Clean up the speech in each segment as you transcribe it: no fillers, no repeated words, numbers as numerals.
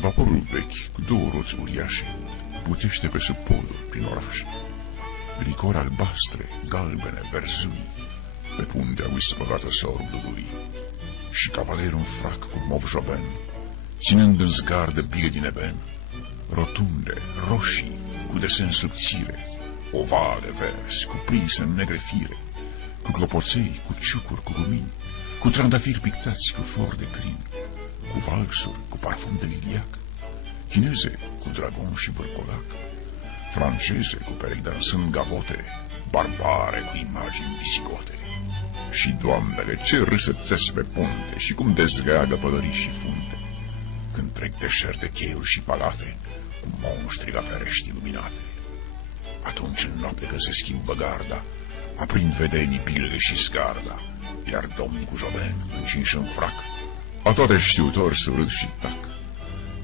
Vaporul vechi, cu două roți uriașe, putește pe sub poduri prin oraș. Licori albastre, galbene, verzui, pe puntea uispăgată sorb ludurii. Și cavalerul în frac cu mov joben, ținând în zgardă bile din eben, rotunde, roșii, cu desen subțire, ovale verzi, cuprinse în negre fire, cu clopoței, cu ciucuri, cu lumini, cu trandafiri pictați cu flori de crin, cu valsuri, cu parfum de liliac, chineze cu dragon și vârcolac, franceze cu perechi dansând gavote, barbare cu imagini visigote. Și doamnele ce râsățesc pe punte și cum dezleagă pălării și funte, când trec deșerte cheiuri și palate, cu monștri la ferești iluminate. Atunci în noapte când se schimbă garda, aprind vedenii bilele și scarda, iar domnii cu jobeni, încinși în frac, a toate știutori să râd și tac,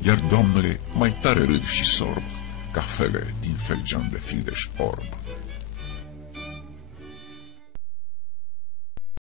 iar doamnele mai tare râd și sorb, cafele din felgean de fildeș orb,